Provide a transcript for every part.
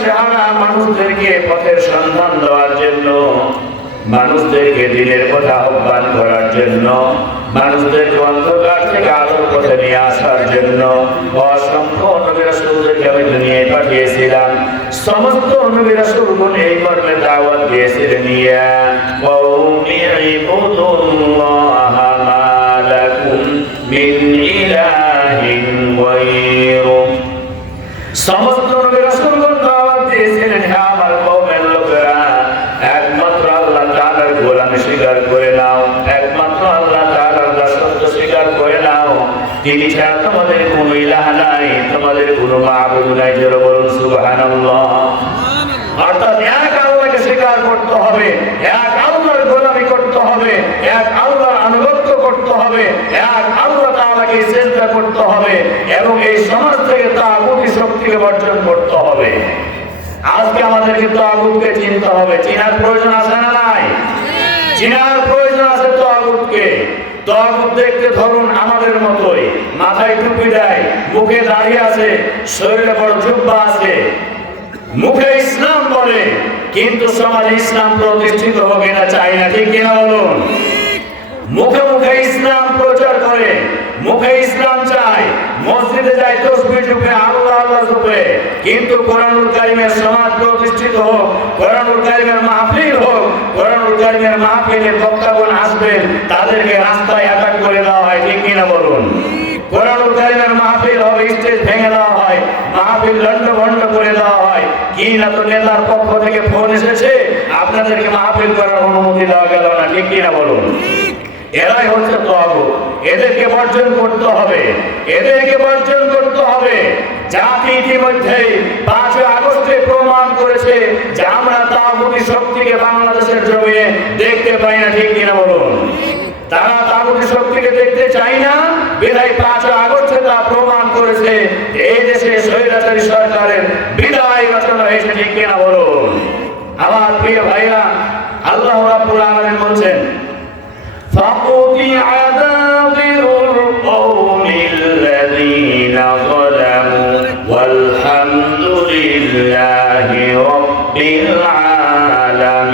দিশেহারা মানুষদেরকে পথের সন্ধান দেওয়ার জন্য, মানুষদেরকে দিনের কথা আহ্বান করার জন্য, মানুষদেরকে অন্ধকার থেকে আলোর পথে নিয়ে আসার জন্য অসংখ্য নবী রাসূলদেরকে আমি দুনিয়ায় পাঠিয়েছিলাম। সমস্ত নবী রাসূলগণ এই মর্মে দাওয়াত দিয়েছিলেন, ইয়া কওমি ইবুদুল্লাহা মা লাকুম মিন ইলাহিন গায়রুহু। সমস্ত নবী রাসূলগণ দাওয়াত দিয়েছিলেন, হে আমার কওমের লোকেরা, একমাত্র আল্লাহ তাআলার গোলামি স্বীকার করে নাও, একমাত্র আল্লাহ তাআলার দাসত্ব স্বীকার করে নাও। তিনি ছাড়া তোমাদের কোনো ইলাহ নাই, তোমাদের কোনো মাবুদ নাই। জোরে বলুন সুবহানাল্লাহ। অর্থাৎ এক আল্লাহকে স্বীকার করতে হবে, এক আল্লাহর গোলামি করতে হবে, এক আল্লাহর আনুগত্য করতে হবে, এক আল্লাহ তাআলাকে সিজদা করতে হবে এবং এই সমাজ থেকে তাগুতি শক্তিকে বর্জন করতে হবে। আজকে আমাদেরকে তাগুতকে চিনতে হবে। চিনার প্রয়োজন আছে না নাই? চিনার প্রয়োজন আছে তাগুতকে। তাগুত দেখতে ধরুন আমাদের মতোই, মাথায় টুপি দেয়, মুখে দাড়ি আছে, শরীরে বড় জুব্বা আছে, মুখে ইসলাম বলে, কিন্তু সমাজে ইসলাম প্রতিষ্ঠিত হবে না, চাই না। ঠিক কিনা বলুন? মুখে মুখে ইসলাম প্রচার করে, মুখে ইসলাম চায়, মসজিদে যায় তাসবিহ জপে, আল্লাহ আল্লাহ জপে, কিন্তু কোরআনুল কারীমের সমাজ প্রতিষ্ঠিত হোক, কোরআনুল কারীমের মাহফিল হোক, কোরআনুল কারীমের মাহফিলে বক্তাগণ আসবেন, তাদেরকে রাস্তায় অ্যাটাক করে দেওয়া হয়। ঠিক কিনা বলুন? কোরআনুল কারীমের মাহফিল হবে, স্টেজ ভেঙে দেওয়া হয়, মাহফিল লন্ডভন্ড করে দেওয়া হয়। কি না তো নেতার পক্ষ থেকে ফোন এসেছে, আপনাদেরকে মাহফিল করার অনুমতি দেওয়া গেল না। ঠিক কিনা বলুন? এরাই হচ্ছে তাগুত। এদেরকে বর্জন করতে হবে, এদেরকে বর্জন করতে হবে। জাতি ইতিমধ্যেই 5 আগস্টে প্রমাণ করেছে যে আমরা তাগুতি শক্তিকে বাংলাদেশের জমিনে দেখতে পাই না। ঠিক কিনা বলুন? তারা তাগুতি শক্তিকে দেখতে চায় না, বিধায় 5 আগস্টে তা প্রমাণ করেছে এই দেশে স্বৈরাচারী সরকারের বিদায় ঘোষণা হয়েছে। ঠিক কিনা বলুন? আমার প্রিয় ভাইরা, আল্লাহ রাব্বুল আলামিন বলছেন, فَقُطِعَ دَابِرُ الْقَوْمِ الَّذِينَ ظَلَمُوا وَالْحَمْدُ لِلَّهِ رَبِّ الْعَالَمِينَ।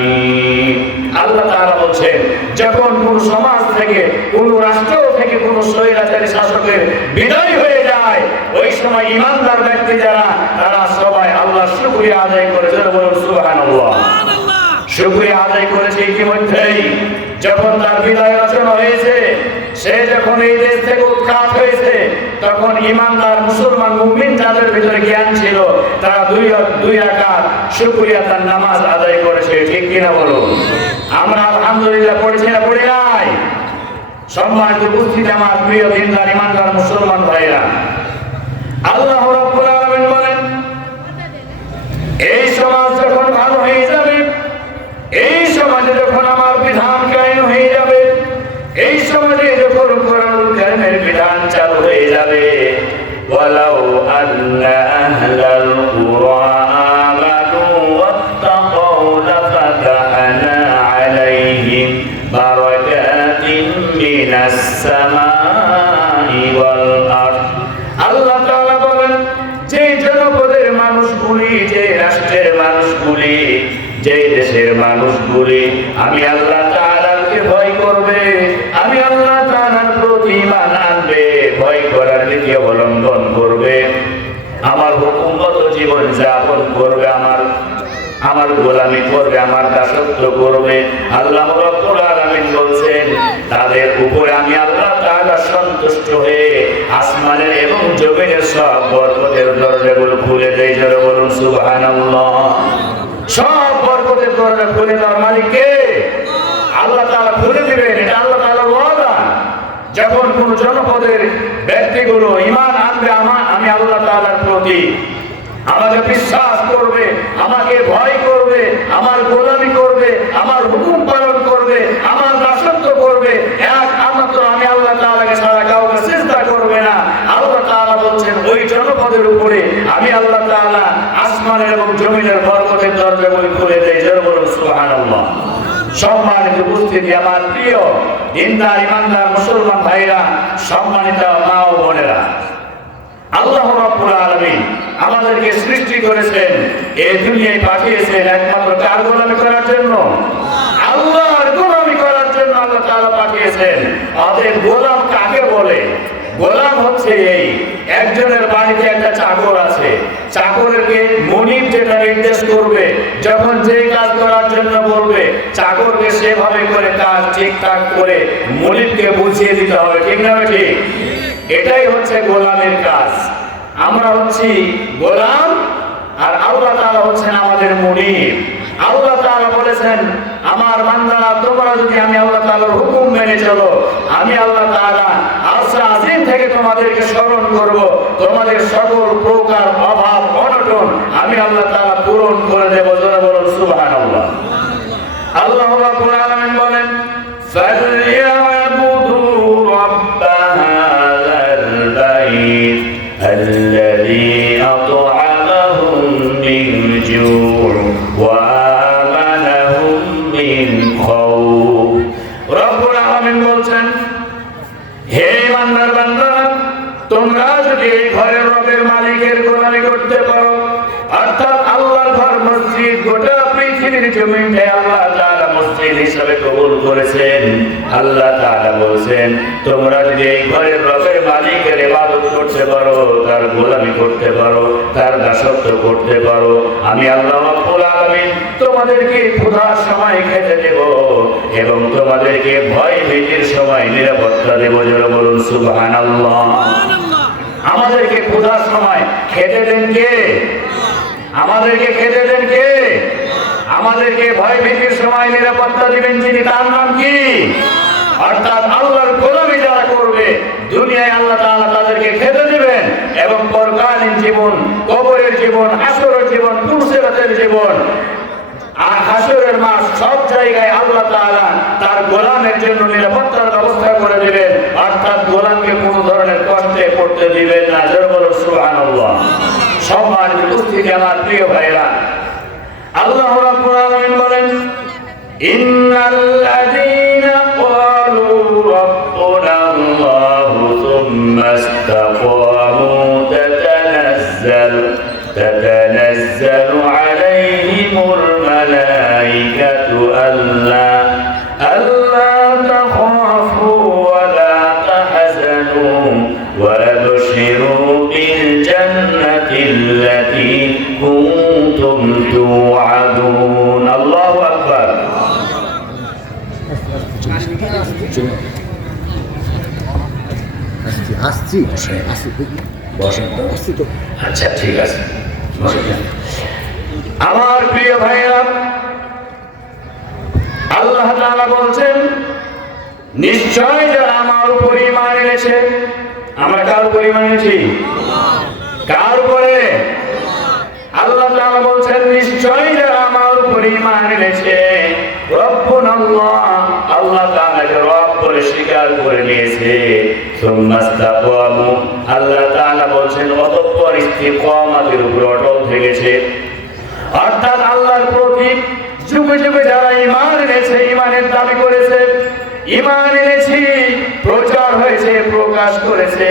আল্লাহ তাআলা বলছেন, যখন কোন সমাজ থেকে, কোন রাষ্ট্র থেকে কোন স্বৈরাচারী শাসকের বিদায় হয়ে যায়, ওই সময় ঈমানদার ব্যক্তি যারা, তারা সবাই আল্লাহর শুকরিয়া আদায় করেছে। বলুন সুবহানাল্লাহ। শুকরিয়া আদায় করেছে ইতিমধ্যেই। যখন তার বিদায় রচনা হয়েছে, সে যখন এই দেশ থেকে উৎখাত হয়েছে, তখন ঈমানদার মুসলমান মুমিন যাদের ভিতরে জ্ঞান ছিল, তারা দুই রাকাত শুকরিয়া তার নামাজ আদায় করেছে। ঠিক কিনা বলুন? আমরা আলহামদুলিল্লাহ পড়েছি না পড়ি নাই? সম্মানিত উপস্থিতি আমার প্রিয় দিনদার ঈমানদার মুসলমান ভাইরা, আল্লাহ রাব্বুল আলামিন বলেন, এই সমাজ যখন ভালো হয়ে যাবে, এই সমাজে যখন আমার বিধান কায়েম হয়ে যাবে, এই সমাজে যখন কোরআনুল কারীমের বিধান চালু হয়ে যাবে, ওয়ালাউ আন্না আহলাল কুরআ আমানু ওয়াত্তাকাউ লাফাতাহনা আলাইহিম বারাকাতিন মিনাস সামাই ওয়াল আরদ। আল্লাহ তাআলা বলেন, যে জনপদের মানুষগুলি, যে রাষ্ট্রের মানুষগুলি, যে দেশের মানুষগুলি আমি আল্লাহ তাআলাকে ভয় করবে, আমি আল্লাহ তাআলার প্রতি ঈমান আনবে, ভয় করার নীতি অবলম্বন করবে, আমার হুকুমগত জীবন যাপন করবে, আমার গোলামি করবে, আমার দাসত্ব করবে, আল্লাহ রাব্বুল আলামিন বলছেন, তাদের উপরে আমি আল্লাহ তাআলা সন্তুষ্ট হয়ে আসমানের এবং জমিনের সব বরকতের দরজাগুলো খুলে দেই। জোরে বলুন সুবহানাল্লাহ। সব বরকতের দরজা খুলে দেওয়ার মালিক কে? আল্লাহ তাআলা খুলে দিবেন। এটা আল্লাহ তাআলার ওয়াদা। যখন কোন জনপদের ব্যক্তিগুলো ঈমান আনবে আমি আল্লাহ তাআলার প্রতি, আমাকে বিশ্বাস করবে, আমাকে ভয় করবে, আমার গোলামি করবে, আমার হুকুম পালন করবে, আমার দাসত্ব করবে, একমাত্র আমি আল্লাহ তাআলাকে ছাড়া কাউকে সিজদা করবে না, আল্লাহ তাআলা বলছেন, ওই জনপদের উপরে আমি আল্লাহ তাআলা আসমানের এবং জমিনের বরকতের দরজাগুলো খুলে দেই। জোরে বলুন সুবহানাল্লাহ। সম্মানিত উপস্থিতি আমার প্রিয় দিনদার ঈমানদার মুসলমান ভাইরা, সম্মানিত মা ও বোনেরা, আল্লাহ রাব্বুল আলামিন আমাদেরকে সৃষ্টি করেছেন, এই দুনিয়ায় পাঠিয়েছেন একমাত্র কার গোলামি করার জন্য? আল্লাহর গোলামি করার জন্য আল্লাহ তাআলা পাঠিয়েছেন। অতএব গোলাম কাকে বলে? গোলাম হচ্ছে এই একজনের বাড়িতে একটা চাকর আছে, চাকরকে মনিব যেটা নির্দেশ করবে, যখন যে কাজ করার জন্য বলবে, চাকরকে সেভাবে করে কাজ ঠিকঠাক করে মনিবকে বুঝিয়ে দিতে হবে, ঠিক না ঠিক? এটাই হচ্ছে গোলামের কাজ। আমরা হচ্ছি গোলাম, আর আল্লাহ তাআলা হচ্ছেন আমাদের মুনিব। আল্লাহ তাআলা বলেছেন, আমার বান্দারা তোমরা যদি আমি আল্লাহ তাআলার হুকুম মেনে চলো, আমি আল্লাহ তাআলা আরশে আজিম থেকে তোমাদেরকে স্মরণ করব, তোমাদের সকল প্রকার অভাব অনটন আমি আল্লাহ তাআলা পূরণ করে দেব। জোরে বলুন সুবহানাল্লাহ। আল্লাহ রাব্বুল আলামিন বলেন, ফালইয়াবুদু রাব্ব হাযাল বাইত আল্লাযী আত'আমাহুম মিন জু' ওয়া আমানাহুম মিন খাউফ। রব্বুল আলামিন বলছেন, হে ইমানদার বান্দারা, তোমরা যদি এই ঘরের রবের মালিকের গোলামি করতে পারো, অর্থাৎ আল্লাহর ঘর মসজিদ গোটা পৃথিবীর জমিনে আল্লাহ তাআলা মসজিদ হিসেবে কবুল করেছেন। আল্লাহ তাআলা বলেন, তোমরা যদি এই ঘরের রবের মালিকের ইবাদত করতে পারো, তার গোলামি করতে পারো, তার দাসত্ব করতে পারো, আমি আল্লাহ রাব্বুল আলামিন তোমাদেরকে ক্ষুধার সময় খেতে দেব এবং তোমাদেরকে ভয় ভীতির সময় নিরাপত্তা দেব। জোরে বলুন সুবহানাল্লাহ। আমাদেরকে ক্ষুধার সময় খেতে দেন কে? আমাদেরকে খেতে দেন কে? আমাদেরকে ভয় ভীতির সময় নিরাপত্তা দিবেন যিনি, তার নাম কি? অর্থাৎ আল্লাহর গোলামি যারা করবে, দুনিয়ায় আল্লাহ তাআলা তাদেরকে খেতে দিবেন এবং পরকালীন জীবন, কবরের জীবন, হাসরের জীবন, পুরসিরাতের জীবন, আর হাসরের মাঠ, সব জায়গায় আল্লাহ তাআলা তার গোলামের জন্য নিরাপত্তার ব্যবস্থা করে দিবেন। অর্থাৎ গোলামকে কোনো ধরনের কষ্টে পড়তে দিবেন না। জোরে বলুন সুবহানাল্লাহ। সম্মানিত উপস্থিতি আমার প্রিয় ভাইরা, আল্লাহ রাব্বুল আলামিন বলেন, ইন্নাল্লাযীনা ক্বালু রাব্বুনাল্লাহু সুম্মা ইসতাকামু তাতানাজ্জালু আলাইহিমুল মালাইকাতু আল্লা তাখাফু ওয়া লা তাহজানু ওয়া আবশিরু বিল জান্নাতিল্লাতী কুনতুম তুআদুন। আল্লাহু আকবার। আচ্ছা ঠিক আছে। আমার প্রিয় ভাইরা, আল্লাহ তাআলা বলছেন, নিশ্চয় যারা আমার উপর ঈমান এনেছে। আমরা কার উপর ঈমান এনেছি? কার উপরে? আল্লাহ তাআলা বলছেন, নিশ্চয় যারা আমার উপর ঈমান এনেছে, রব্বুনাল্লাহ, আল্লাহ তাআলাকে রব বলে স্বীকার করে নিয়েছে, সুম্মা ইসতাকামু, আল্লাহ তাআলা বলছেন অতঃপর ইস্তিকামাতের উপর অটল থেকেছে। অর্থাৎ আল্লাহর প্রতি যুগে যুগে যারা ঈমান এনেছে, ঈমানের দাবি করেছে, ঈমান এনেছি, প্রচার হয়েছে, প্রকাশ করেছে,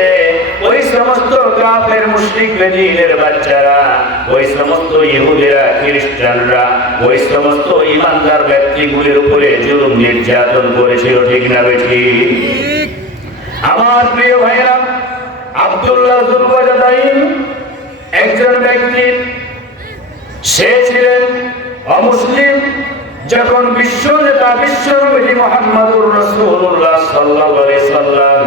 ওই সমস্ত কাফের মুশরিক বেদিনের বাচ্চারা, ওই সমস্ত ইহুদিরা, খ্রিস্টানরা, ওই সমস্ত ঈমানদার ব্যক্তিগুলির উপরে জুলুম নির্যাতন করেছিল, ঠিক না বেঠিক? আমার প্রিয় ভাইরা, আব্দুল্লাহ যুলবাজাদাইন একজন ব্যক্তি, সে ছিলেন অমুসলিম। যখন বিশ্ব নেতা বিশ্বনবী মুহাম্মদুর রাসূলুল্লাহ সাল্লাল্লাহু আলাইহি সাল্লাম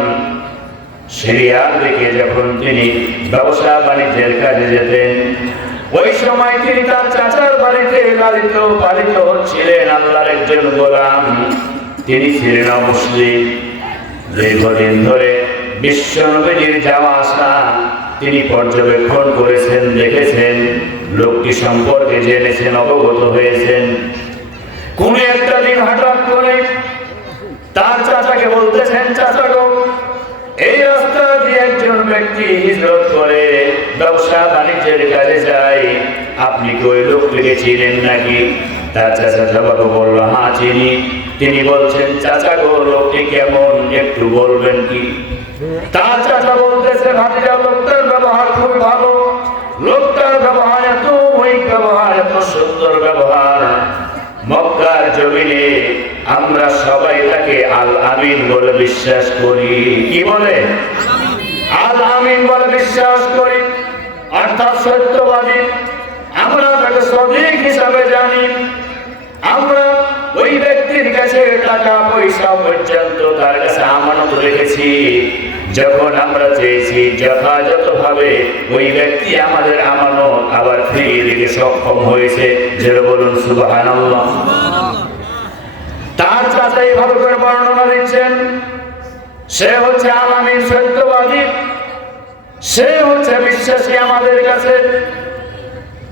সিরিয়ার দিকে যখন তিনি ব্যবসা বাণিজ্যের কাজে যেতেন, ওই সময় তিনি তার চাচার বাড়িতে লালিত পালিত হচ্ছিলেন, আল্লাহর একজন গোলাম। তিনি ছিলেন অমুসলিম। দীর্ঘদিন ধরে বিশ্বনবীর যাওয়া আসা তিনি পর্যবেক্ষণ করেছেন, দেখেছেন, লোকটি সম্পর্কে জেনেছেন, অবগত হয়েছেন। কোন একটা দিন হঠাৎ করে তার চাচাকে বলতেছেন, চাচা গো, এই রাস্তা দিয়ে একজন ব্যক্তি হিজরত করে ব্যবসা বাণিজ্যের কাজে যায়, আপনি কি ওই লোকটিকে চিনেন নাকি? তার চাচা জবাবে বলল, হ্যাঁ চিনি। তিনি বলছেন, চাচা গো, লোকটি কেমন একটু বলবেন কি? তার চাচা বলতেছে, ভাতিজা, লোকটার ব্যবহার খুব ভালো, লোকটার ব্যবহার এত মহিক ব্যবহার, এত সুন্দর ব্যবহার, মক্কার জমিনে আমরা সবাই তাকে আল আমিন বলে বিশ্বাস করি। কি বলে? আল আমিন বলে বিশ্বাস করি, অর্থাৎ সত্যবাদী। আমরা তাকে সদিক হিসাবে জানি। আমরা ওই ব্যক্তির কাছে টাকা পয়সা পর্যন্ত তার কাছে আমানত রেখেছি। যখন আমরা চেয়েছি যথাযথভাবে ওই ব্যক্তি আমাদের আমানত আবার ফিরিয়ে দিতে সক্ষম হয়েছে। যেটা বলুন সুবহানাল্লাহ। তার চাচা এইভাবে করে বর্ণনা দিচ্ছেন, সে হচ্ছে আল আমিন, সত্যবাদী, সে হচ্ছে বিশ্বাসী আমাদের কাছে।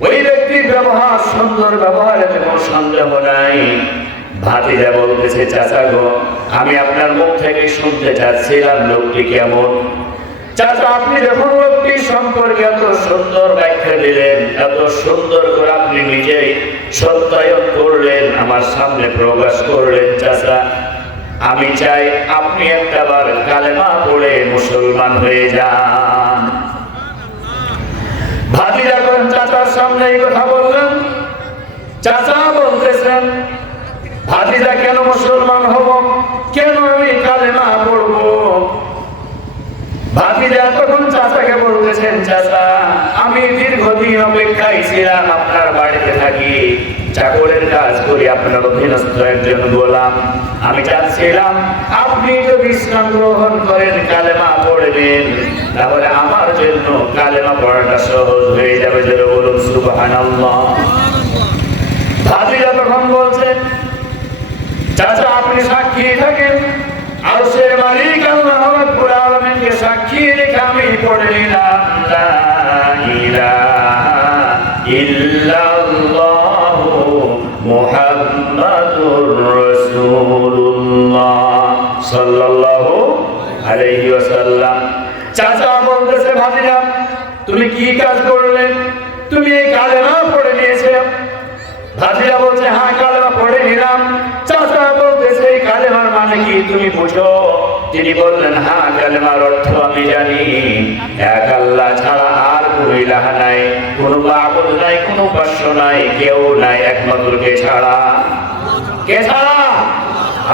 ওই ব্যক্তির ব্যবহার সুন্দর, ব্যবহারে কোনো সন্দেহ নাই। ভাতিজা বলতেছে, চাচা গো, আমি আপনার মুখ থেকে শুনতে চাচ্ছিলাম লোকটি কেমন। চাচা, আপনি যখন লোকটি সম্পর্কে এত সুন্দর ব্যাখ্যা দিলেন, এত সুন্দর করে আপনি নিজেই সত্যায়ন করলেন, আমার সামনে প্রকাশ করলেন, চাচা আমি চাই আপনি একটাবার কালেমা পড়ে মুসলমান হয়ে যান। ভাতিজা যখন চাচার সামনে এই কথা বললেন, চাচা বলতেছেন, ভাতিজা কেন মুসলমান হব, কেন আমি কালেমা পড়ব? ভাতিজা তখন চাচাকে বলতেছেন, চাচা আমি দীর্ঘদিন অপেক্ষায় ছিলাম, আপনার বাড়িতে থাকি, চাকরের কাজ করি, আপনার অধীনস্থ একজন গোলাম। আমি চাচ্ছিলাম আপনি যদি ইসলাম গ্রহণ করেন, কালেমা পড়বেন, তাহলে আমার জন্য কালেমা পড়াটা সহজ হয়ে যাবে। যেটা বলুন সুবহানাল্লাহ। ভাতিজা তখন বলছে, চাচা আপনি সাক্ষী থাকেন, আরশের মালিক আল্লাহ রাব্বুল আলামিনকে সাক্ষী রেখে আমি পড়ে নিলাম, লা ইলাহা ইল্লাল্লাহু মুহাম্মাদুর রাসূলুল্লাহ সাল্লাল্লাহু আলাইহি ওয়াসাল্লাম। চাচা বলতেছে, ভাতিজা তুমি কি কাজ করলে? তুমি এই কালেমা পড়ে নিয়েছো? ভাতিজা বলছে, হ্যাঁ কালেমা পড়ে নিলাম। চাচা বলতেছে, এই কালেমার মানে কি তুমি বুঝো? তিনি বললেন, হ্যাঁ কালেমার অর্থ আমি জানি। এক আল্লাহ ছাড়া আর কোনো ইলাহা নাই, কোনো মাবুদ নাই, কোনো উপাস্য নাই, কেউ নাই একমাত্র কে ছাড়া। কে ছাড়া?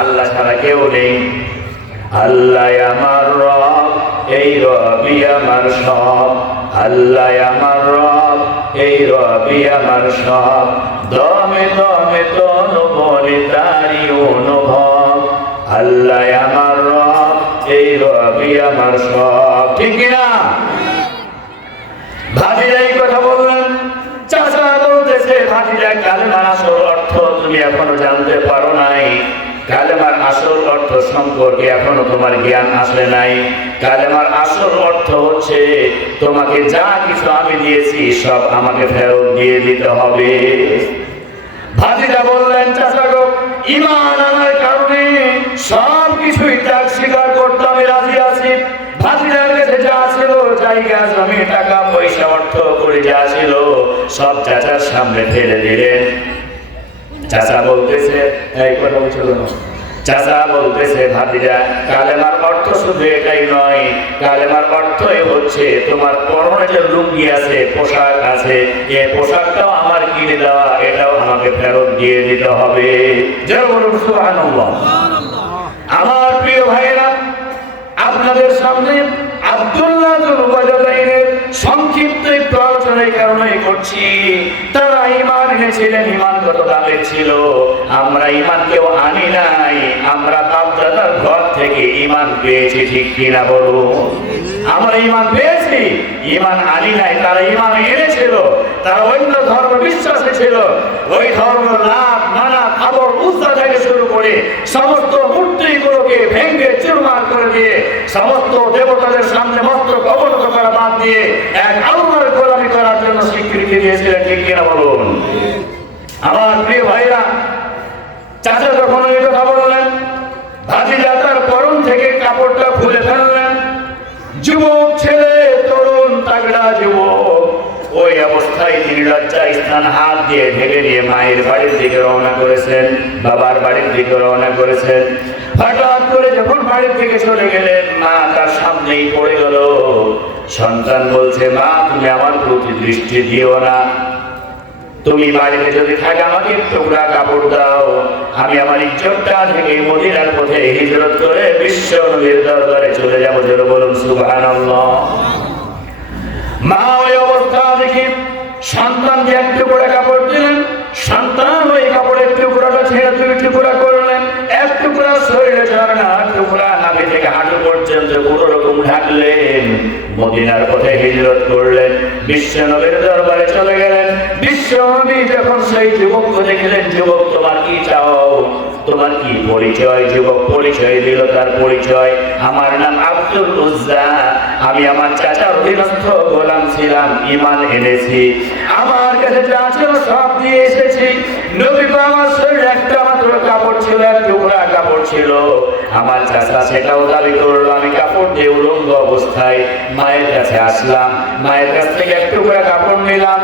আল্লাহ ছাড়া কেউ নেই। আল্লাহ আমার রব, এই রবই আমার সব। আল্লাহ আমার রব, এই রবি আমার সব। দমে দমে তনু মনে তারি অনুভব। আল্লাহ আমার রব, এই রবি আমার সব। ঠিক না? ভাতিজা এই কথা বললেন। চাচা বলতেছে, ভাতিজা কালেমার আসল অর্থ তুমি এখনো জানতে পারো নাই। কালেমার আসল অর্থ সম্পর্কে এখনো তোমার জ্ঞান আসে নাই। কালেমার আসল অর্থ হচ্ছে তোমাকে যা কিছু আমি দিয়েছি সব আমাকে ফেরত দিয়ে দিতে হবে। ভাতিজা বললেন, চাচা গো, ঈমান আনার কারণে সব কিছুই ত্যাগ স্বীকার করতে আমি রাজি আছি। ভাতিজার কাছে যা ছিল, জায়গা জমি টাকা পয়সা অর্থ করে যা ছিল সব চাচার সামনে ফেলে দিলেন। চাচা বলতেছে, এই কথা বলছিল না। চাচা বলতেছে, ভাতিজা কালেমার অর্থ শুধু এটাই নয়, কালেমার অর্থই হচ্ছে তোমার পরনে যে লুঙ্গি আছে, পোশাক আছে, এই পোশাকটাও আমার কিনে দেওয়া, এটাও আমাকে ফেরত দিয়ে দিতে হবে। জয় বলুন সুবহানাল্লাহ। আমার প্রিয় ভাইয়েরা, আপনাদের সামনে আব্দুল্লাহ যুল ওয়ালিদাইনের সংক্ষিপ্ত একটু আলোচনা এই কারণেই করছি, তারা ঈমান এনেছিলেন। ঈমান কত দামের ছিল! আমরা ঈমান কেউ আনি নাই, আমরা বাপ দাদার ঘর থেকে ঈমান পেয়েছি। ঠিক কিনা বলুন? আমরা ঈমান পেয়েছি, ঈমান আনি নাই। তারা ঈমান এনেছিল, তারা অন্য ধর্ম বিশ্বাসী ছিল। ওই ধর্ম লাভ মানা খাবর উজ্জা থেকে শুরু করে সমস্ত মূর্তিগুলোকে ভেঙে চুরমার করে দিয়ে, সমস্ত দেবতাদের সামনে মস্ত্র অবনত করা বাদ দিয়ে এক আল্লাহর গোলামি করার জন্য স্বীকৃতি দিয়েছিলেন। ঠিক কিনা বলুন? আমার প্রিয় ভাইরা, চাচা যখন এই কথা বললেন, ভাতিজা তার পরন থেকে কাপড়টা খুলে ফেললেন। যুবক ছেলে, তরুণ তাগড়া যুবক, ওই অবস্থায় তিনি লজ্জা স্নান হাত দিয়ে ঢেকে নিয়ে মায়ের বাড়ির দিকে রওনা করেছেন, বাবার বাড়ির দিকে রওনা করেছেন। হঠাৎ করে যখন বাড়ির দিকে চলে গেলেন, মা তার সামনেই পড়ে গেল। সন্তান বলছে, মা তুমি আমার প্রতি দৃষ্টি দিও না, তুমি বাড়িতে যদি থাকে আমাকে টুকরা কাপড় দাও, আমি আমার ইজ্জতটা থেকে মদিনার পথে হিজরত করে বিশ্ব নবীর দরবারে চলে যাবো। জোরে বলুন সুবহানাল্লাহ। মা ওই অবস্থা দেখি সন্তানকে এক টুকরা কাপড় দিলেন, সন্তান ওই কাপড়ের টুকরাটা ছেড়ে দুই টুকরা করলেন, এক টুকরা শরীরে ধরে না, টুকরা নাভি থেকে হাঁটু পর্যন্ত কোনো রকম ঢাকলেন, মদিনার পথে হিজরত করলেন, বিশ্ব নবীর দরবারে চলে গেলেন। বিশ্ব নবী যখন সেই যুবককে দেখলেন, যুবক তোমার কি চাও, তোমার কি পরিচয়? যুবক পরিচয় দিল, তার পরিচয়, আমার নাম আব্দুল উজ্জা, আমি আমার চাচার অধীনস্থ গোলাম ছিলাম, ঈমান এনেছি, আমার কাছে যা ছিল সব দিয়ে এসেছি। নবী আমার শরীরে একটা মাত্র কাপড় ছিল, এক টুকরা কাপড় ছিল, আমার চাচা সেটাও দাবি করলো, আমি কাপড় দিয়ে উলঙ্গ অবস্থায় মায়ের কাছে আসলাম, মায়ের কাছ থেকে এক টুকরা কাপড় নিলাম,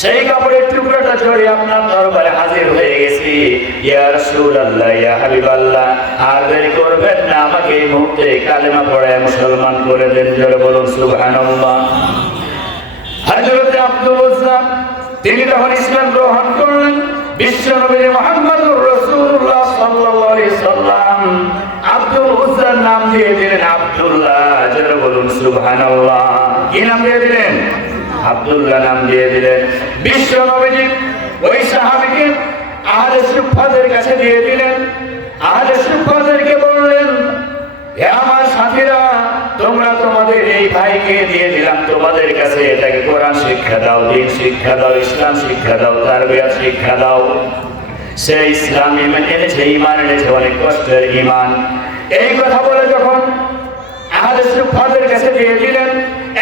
সেই কাপড়ের টুকরাটা জড়িয়ে আপনার দরবারে হাজির হয়ে গেছি। ইয়া রাসূলুল্লাহ, ইয়া হাবিবাল্লাহ, আর দেরি করবেন না, আমাকে এই মুহূর্তে কালেমা পড়ায় মুসলমান করে দেন। জোরে বলুন সুবহানাল্লাহ। হযরত আব্দুল উজ্জা তিনি তখন ইসলাম গ্রহণ করলেন। বিশ্ব নবী মুহাম্মদুর রাসূলুল্লাহ সাল্লাল্লাহু আলাইহি সাল্লাম আব্দুল উজ্জার নাম দিয়ে দিলেন আব্দুল্লাহ। জোরে বলুন সুবহানাল্লাহ। কি নাম দিয়ে দিলেন? আব্দুল্লাহ নাম দিয়ে দিলেন। বিশ্ব নবীজি ওই সাহাবীকে আহলে সুফফাদের কাছে দিয়ে দিলেন। আহলে সুফফাদেরকে বললেন, হে আমার সাথীরা, তোমরা তোমাদের এই ভাইকে দিয়ে দিলাম তোমাদের কাছে, এটাকে কোরআন শিক্ষা দাও, দ্বীন শিক্ষা দাও, ইসলাম শিক্ষা দাও, তারবিয়াত শিক্ষা দাও। সে ইসলাম এনেছে, ঈমান এনেছে, অনেক কষ্টের ঈমান। এই কথা বলে যখন আহলে সুফফাদের কাছে দিয়ে দিলেন,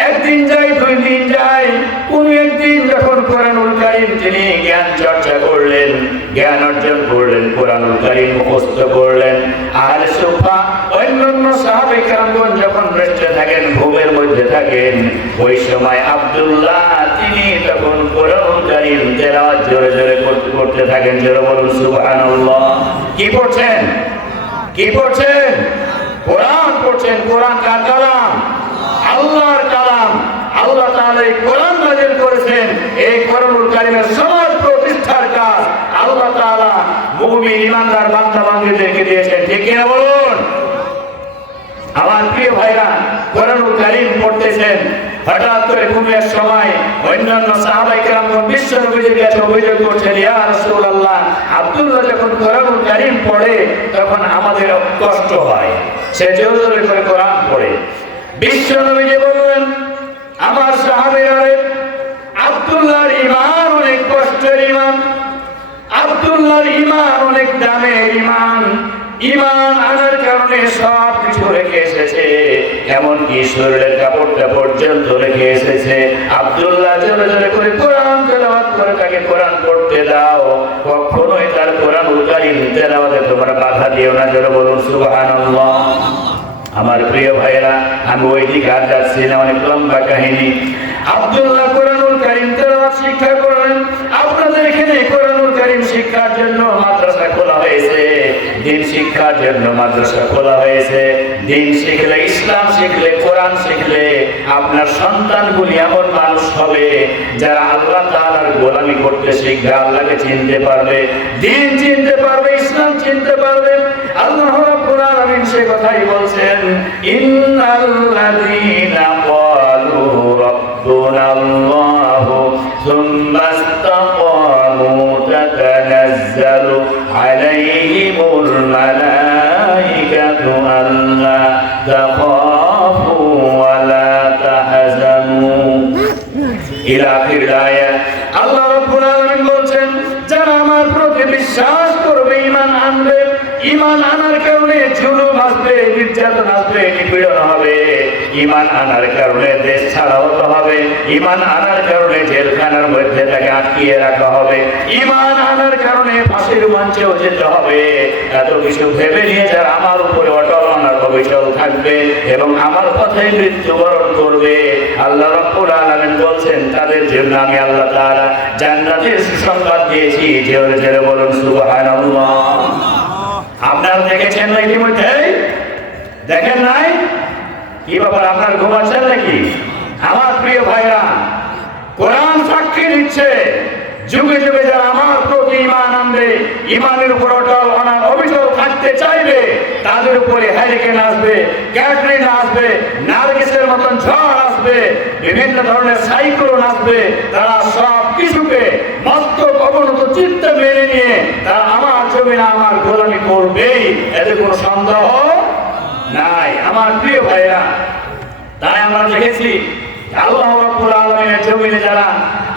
একদিন যায়, দুই দিন যায়, কোন একদিন যখন কোরআনুল কারীম তিনি জ্ঞান চর্চা করলেন, জ্ঞান অর্জন করলেন, কোরআনুল কারীম মুখস্থ করলেন, আহলে সুফফা অন্যান্য সাহাবে কেরামগণ যখন রেস্টে থাকেন, ঘুমের মধ্যে থাকেন, ওই সময় আব্দুল্লাহ তিনি তখন কোরআনুল কারীম তেলাওয়াত জোরে জোরে করতে থাকেন। জোরে বলুন সুবহানাল্লাহ। কি পড়ছেন? কি পড়ছেন? কোরআন পড়ছেন। কোরআন কার কালাম? আল্লাহর কালাম। আল্লাহ তাআলা এই কোরআন নাযিল করেছেন, এই কোরআনুল কারীমের সমাজ প্রতিষ্ঠার কাজ আল্লাহ তাআলা মুমিন ঈমানদার বান্দা বান্দীদেরকে দিয়েছেন। ঠিক কি না বলুন? আমার প্রিয় ভাইরা, কোরআনুল কারীম পড়তেছেন, হঠাৎ করে ঘুমের সময় অন্যান্য সাহাবায়ে কেরামগণ বিশ্ব নবীর কাছে অভিযোগ করছেন, ইয়া রাসূলুল্লাহ, আব্দুল্লাহ যখন কোরআনুল কারীম পড়ে তখন আমাদের কষ্ট হয়, সে জোরে জোরে করে কোরআন পড়ে। বিশ্ব নবীজি বললেন, আমার সাহাবীরা, আব্দুল্লাহর ঈমান অনেক কষ্টের ঈমান, আব্দুল্লাহর ঈমান অনেক দামের ঈমান, ঈমান আনার কারণে সব কিছু রেখে এসেছে, এমনকি শরীরের কাপড়টা পর্যন্ত রেখে এসেছে। আব্দুল্লাহ জোরে জোরে করে কোরআন তেলাওয়াত করে তাকে কোরআন পড়তে দাও, কখনোই তার কোরআনুল কারীম তেলাওয়াতে তোমরা বাধা দিও না। জোরে বলুন সুবহানাল্লাহ। আমার প্রিয় ভাইরা, আমি ওই দিকে আর যাচ্ছি না, অনেক লম্বা কাহিনী। আব্দুল্লাহ কোরআনুল কারীম তেলাওয়াত শিক্ষা করলেন। আপনাদের এখানে কোরআনুল কারীম শিক্ষার জন্য মাদ্রাসা খোলা হয়েছে, দ্বীন শিক্ষার জন্য মাদ্রাসা খোলা হয়েছে। দ্বীন শিখলে, ইসলাম শিখলে, কোরআন শিখলে আপনার সন্তানগুলি এমন মানুষ হবে যারা আল্লাহ তাআলার গোলামি করতে শিখবে, আল্লাহকে চিনতে পারবে, দ্বীন চিনতে পারবে, ইসলাম চিনতে পারবে। আল্লাহ রাব্বুল আলামিন সে কথাই বলছেন, ইন্নাল্লাযীনা ক্বালু রাব্বুনাল্লাহু সুম্মা ইসতাকামু তাতানাজ্জালু আলাইহিমুল মালাইকাতু আল্লা তাখাফু ওয়া লা তাহজানু ইলা আখির আয়াত। আল্লাহ রাব্বুল আলামিন বলছেন, যারা আমার প্রতি বিশ্বাস করবে, ঈমান আনবে, ঈমান আনার কারণে জুলুম আসবে, নির্যাতন আসবে, নিপীড়ন হবে, ঈমান আনার কারণে দেশ ছাড়া হতে হবে, ঈমান আনার কারণে জেলখানার মধ্যে তাকে আটকিয়ে রাখা হবে, ঈমান আনার কারণে ফাঁসির মঞ্চেও যেতে হবে। এত কিছু ভেবে নিয়ে যারা আমার উপরে অটল অবিচল থাকবে এবং আমার পথে মৃত্যুবরণ করবে, আল্লাহ রাব্বুল আলামিন বলছেন তাদের জন্য আমি আল্লাহ তাআলা জান্নাতের সুসংবাদ দিয়েছি। জোরে জোরে বলুন সুবহানাল্লাহ। আপনারা দেখেছেন না ইতিমধ্যে? দেখেন নাই? কি ব্যাপার, আপনার ঘুমাচ্ছেন নাকি? আমার প্রিয় ভাইরা, কোরআন সাক্ষী দিচ্ছে, যুগে যুগে যারা আমার প্রতি ঈমান আনবে, ঈমানের উপর অটল অবিচল থাকতে চাইবে, তাদের উপরে হ্যারিকেন আসবে, ক্যাটরিন আসবে, নার্গিসের মতন ঝড় আসবে, বিভিন্ন ধরনের সাইক্লোন আসবে। তারা সব কিছুকে মস্তক অবনত চিত্তে মেনে নিয়ে তারা আমার জমিনে আমার গোলামি করবেই, এতে কোনো সন্দেহ নাই। আমার প্রিয় ভাইরা, তাই আমরা দেখেছি আল্লাহ রাব্বুল আলামিনের জমিনে যারা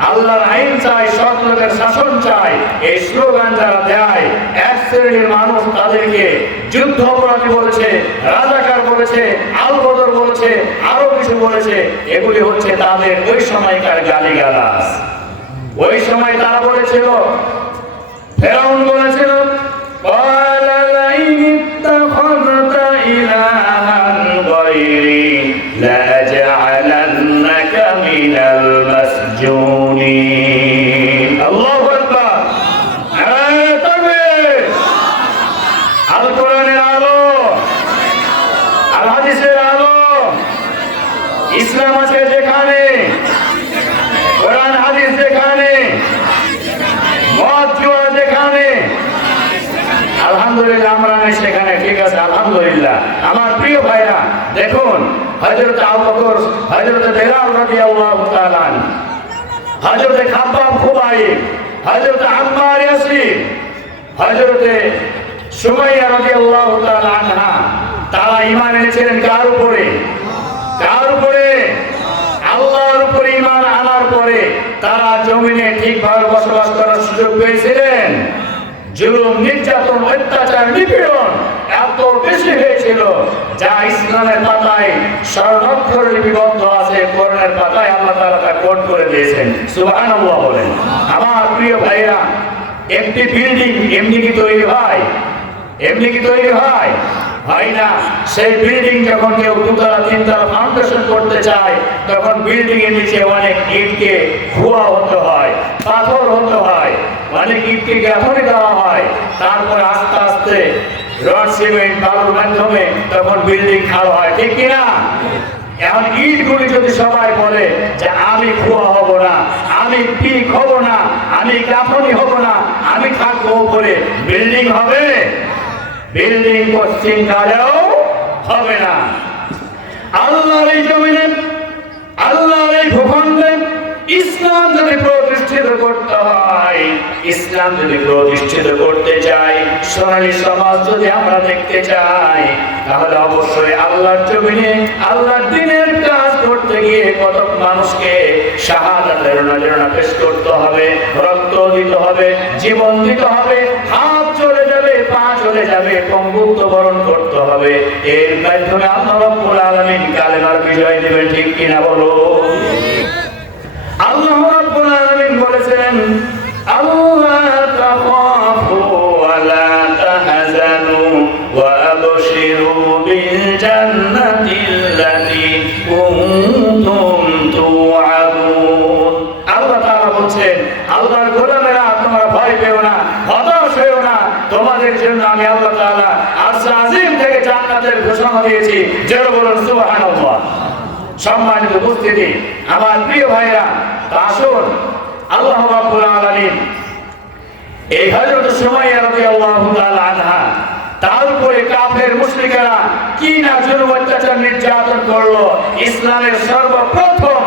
আল্লাহর আইন চায়, সৎ লোকের শাসন চায়, এই স্লোগান যারা দেয়, এক শ্রেণীর মানুষ তাদেরকে যুদ্ধ অপরাধী বলেছে, রাজাকার বলেছে, আল বদর বলেছে, আরো কিছু বলেছে। এগুলি হচ্ছে তাদের ওই সময়কার গালিগালাজ। ওই সময় তারা বলেছিল, ফেরাউন বলেছিল, ইসলাম আছে যেখানে, কোরআন হাদিস যেখানে, মদ জুয়া যেখানে, আলহামদুলিল্লাহ আমরা নেই সেখানে, ঠিক আছে আলহামদুলিল্লাহ। আমার প্রিয় ভাইরা, দেখুন হযরত আবু বকর, হযরত বেলাল রাদিয়াল্লাহু তাআলা, হযরত খাব্বাব খুবাইব, হযরত আম্মার ইয়াসির, হযরত সুমাইয়া রাদিয়াল্লাহু তাআলা আনহা, তারা ঈমান এনেছিলেন কার উপরে? কার উপরে? আল্লাহর উপরে ঈমান আনার পরে তারা জমিনে ঠিকভাবে বসবাস করার সুযোগ পেয়েছিলেন। জুলুম, নির্যাতন, অত্যাচার, নিপীড়ন এত বেশি হয়েছিল যা ইসলামের পাতায় স্বর্ণাক্ষরে লিপিবদ্ধ আছে, কোরআনের পাতায় আল্লাহ তাআলা তা কোট করে দিয়েছেন। সুবহানাল্লাহ বলেন। আমার প্রিয় ভাইরা, একটি বিল্ডিং এমনি কি তৈরি হয়? এমনি কি তৈরি হয়? হয় না। সেই বিল্ডিং যখন কেউ দুতলা তিনতলা ফাউন্ডেশন করতে চায়, তখন বিল্ডিং এর নিচে অনেক ইটকে খোয়া হতে হয়, পাথর হতে হয়, অনেক ইটকে গাঁথনি দেওয়া হয়, তারপর আস্তে আস্তে রড সিমেন্ট বালুর মাধ্যমে তখন বিল্ডিং খাওয়া হয়, ঠিক কিনা? এখন ইটগুলি যদি সবাই বলে যে আমি খোয়া হব না, আমি পিক হব না, আমি গাঁথনি হব না, আমি থাকবো উপরে, বিল্ডিং হবে? বিল্ডিং পশ্চিম কালেও হবে না। আল্লাহর এই জমিনে, আল্লাহর এই ভূখণ্ডে ইসলাম যদি প্রতিষ্ঠিত করতে হয়, ইসলাম যদি প্রতিষ্ঠিত করতে চাই, সোনালী সমাজ যদি আমরা দেখতে চাই, তাহলে অবশ্যই আল্লাহর জমিনে আল্লাহর দ্বীনের কাজ করতে গিয়ে কত মানুষকে শাহাদাতের নজরানা পেশ করতে হবে, রক্ত দিতে হবে, জীবন দিতে হবে, হাত চলে যাবে, পা চলে যাবে, পঙ্গুত্ব বরণ করতে হবে। এর মাধ্যমে আল্লাহ রাব্বুল আলামিন কালেমার বিজয় দেবেন, ঠিক কিনা বলো? আল্লাহ রাব্বুল আলামিন বলেছেন, আল্লাহ তাখাফু ওয়া লা তাহজানু ওয়া আবশিরু বিল জান্নাতিল্লাতী কুনতুম তুআদুন। আল্লাহ তাআলা বলেন, আল্লাহর গোলামেরা তোমরা ভয় পেও না, হতাশ হয়ো না, তোমাদের জন্য আমি আল্লাহ তাআলা আরশ আজিম থেকে জান্নাতের ঘোষণা দিয়েছি। জোরে বলুন সুবহানাল্লাহ। সম্মানিত উপস্থিতি, আমার প্রিয় ভাইরা, আসুন আল্লাহ রাব্বুল আলামিন এই হযরত সুমাইয়া রাদিয়াল্লাহু তাআলা আনহা, তার উপরে কাফের মুশরিকেরা কি না জুলুম অত্যাচার নির্যাতন করলো। ইসলামের সর্বপ্রথম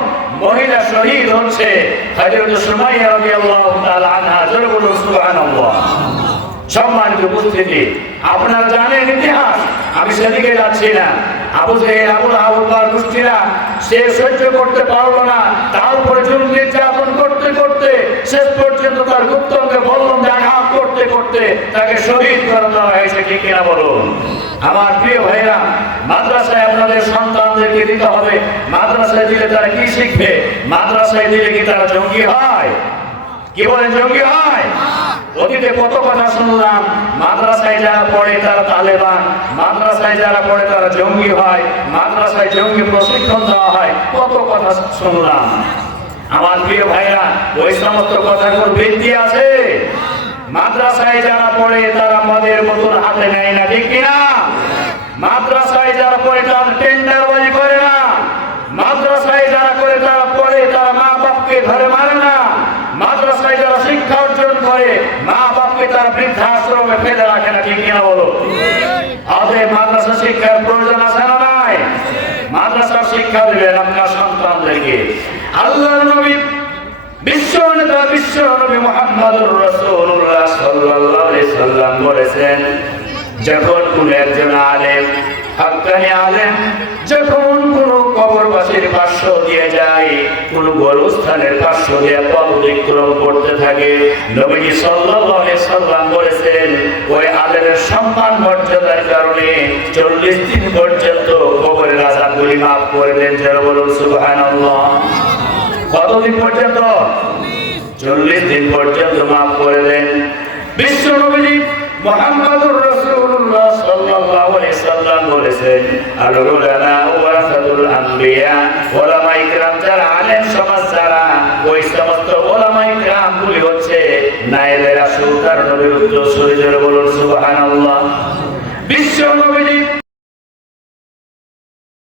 মহিলা শহীদ হচ্ছে হযরত সুমাইয়া রাদিয়াল্লাহু তাআলা আনহা। জোরে বলুন সুবহানাল্লাহ। সম্মানিত উপস্থিতি, আপনারা জানেন ইতিহাস, আমি সেদিকে যাচ্ছি না। আবু জেহেল, আবু লাহাব গোষ্ঠীরা সে সহ্য করতে পারলো না, তার উপরে জুলুম নির্যাতন করতে করতে শেষ পর্যন্ত তার গুপ্তকে বললাম যে আঘাত করতে করতে তাকে শহীদ করে দেওয়া হয়েছে, ঠিক কিনা বলুন? আমার প্রিয় ভাইরা, মাদ্রাসায় আপনাদের সন্তানদেরকে দিতে হবে। মাদ্রাসায় দিলে তারা কি শিখবে? মাদ্রাসায় দিলে কি তারা জঙ্গি হয়? কি বলেন, জঙ্গি হয়? অতীতে কত কথা শুনলাম, মাদ্রাসায় যারা পড়ে তারা তালেবান, মাদ্রাসায় যারা পড়ে তারা জঙ্গি হয়, মাদ্রাসায় জঙ্গি প্রশিক্ষণ দেওয়া হয়, কত কথা শুনলাম। আমার প্রিয় ভাইরা, ওই সমস্ত কথাগুলোর ভিত্তি আছে? মাদ্রাসায় যারা পড়ে তারা মদের বোতল হাতে নেয় না, ঠিক কিনা? মাদ্রাসায় যারা পড়ে তারা টেন্ডারবাজি করে না, মাদ্রাসায় যারা করে মাদ্রাসায় যারা শিক্ষা অর্জন করে মা বাপকে তারা বৃদ্ধাশ্রমে ফেলে রাখে না, ঠিক কিনা বলো? আমাদের মাদ্রাসা শিক্ষার প্রয়োজন আছে না নাই? মাদ্রাসা শিক্ষা দিবেন আপনার সন্তানদেরকে। আল্লাহর নবী বিশ্ব নেতা বিশ্ব নবী মুহাম্মদুর রাসূলুল্লাহ সাল্লাল্লাহু আলাইহি সাল্লাম বলেছেন, যখন কোন একজন আলেম, হাক্কানি আলেম যখন কোন কবরবাসীর পার্শ্ব দিয়ে যায়, কোন গোরস্থানের পার্শ্ব দিয়ে পথ অতিক্রম করতে থাকে, নবীজি সাল্লাল্লাহু আলাইহি সাল্লাম বলেছেন ওই আলেমের সম্মান মর্যাদার কারণে 40 দিন পর্যন্ত কবরের আযাবগুলি মাফ করে দেন। যারা বলুন সুবহানাল্লাহ। কতদিন পর্যন্ত? 40 দিন পর্যন্ত মাফ করে দেন। বিশ্ব নবী মুহাম্মদুর রাসূলুল্লাহ সাল্লাল্লাহু আলাইহি সাল্লাম বলেছেন, আল উলামা ওয়ারাসাতুল আম্বিয়া, ওলামায়ে কিরাম যারা আলেম সমাজ যারা, ওই সমস্ত ওলামায়ে কিরাম গুলি হচ্ছে নায়েবে রাসূল, তার নবীর উত্তরসূরি। যারা বলুন সুবহানাল্লাহ। বিশ্ব নবী